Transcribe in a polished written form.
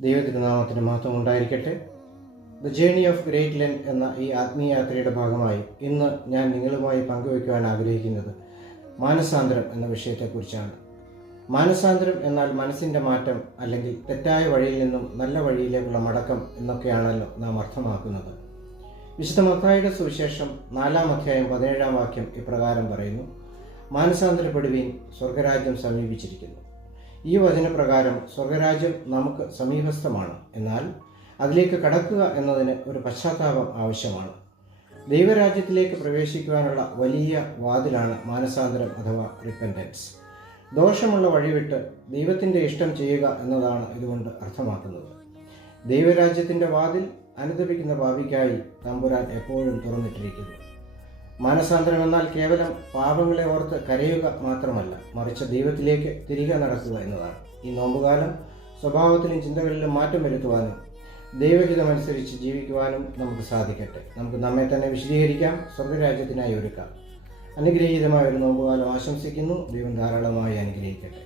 ദൈവതിരുനാമത്തിന് മഹത്വം ഉണ്ടായിരിക്കട്ടെ. The journey of great Len എന്ന ഈ ആത്മീയ യാത്രയുടെ ഭാഗമായി ഇന്ന് ഞാൻ നിങ്ങളുമായി പങ്കുവയ്ക്കുവാൻ ആഗ്രഹിക്കുന്നത് മാനസാന്തരം എന്ന വിഷയത്തെക്കുറിച്ചാണ്. മാനസാന്തരം എന്നാൽ മനസ്സിൻ്റെ മാറ്റം, അല്ലെങ്കിൽ തെറ്റായ വഴിയിൽ നിന്നും നല്ല വഴിയിലേക്കുള്ള മടക്കം എന്നൊക്കെയാണല്ലോ നാം അർത്ഥമാക്കുന്നത്. വിശുദ്ധ മത്തായിയുടെ സുവിശേഷം 4-ാം അധ്യായം 17-ാം വാക്യം ഇപ്രകാരം പറയുന്നു: മാനസാന്തരപ്പെടുവീൻ, സ്വർഗരാജ്യം സമീപിച്ചിരിക്കുന്നു. ഈ വചനപ്രകാരം സ്വർഗരാജ്യം നമുക്ക് സമീപസ്ഥമാണ്. എന്നാൽ അതിലേക്ക് കടക്കുക എന്നതിന് ഒരു പശ്ചാത്താപം ആവശ്യമാണ്. ദൈവരാജ്യത്തിലേക്ക് പ്രവേശിക്കുവാനുള്ള വലിയ വാതിലാണ് മാനസാന്തരം അഥവാ റിപ്പൻറ്റൻസ്. ദോഷമുള്ള വഴിവിട്ട് ദൈവത്തിൻ്റെ ഇഷ്ടം ചെയ്യുക എന്നതാണ് ഇതുകൊണ്ട് അർത്ഥമാക്കുന്നത്. ദൈവരാജ്യത്തിൻ്റെ വാതിൽ അനുദപിക്കുന്ന പാപിക്കായി തമ്പുരാൻ എപ്പോഴും തുറന്നിട്ടിരിക്കുന്നു. മാനസാന്തരം എന്നാൽ കേവലം പാപങ്ങളെ ഓർത്ത് കരയുക മാത്രമല്ല, മറിച്ച് ദൈവത്തിലേക്ക് തിരികെ നടക്കുക എന്നതാണ്. ഈ നോമ്പുകാലം സ്വഭാവത്തിലും ചിന്തകളിലും മാറ്റം വരുത്തുവാനും ദൈവഹിതമനുസരിച്ച് ജീവിക്കുവാനും നമുക്ക് സാധിക്കട്ടെ. നമുക്ക് നമ്മെ തന്നെ വിശദീകരിക്കാം, സ്വർഗരാജ്യത്തിനായി ഒരുക്കാം. അനുഗ്രഹീതമായ ഒരു നോമ്പുകാലം ആശംസിക്കുന്നു. ദൈവം ധാരാളമായി അനുഗ്രഹിക്കട്ടെ.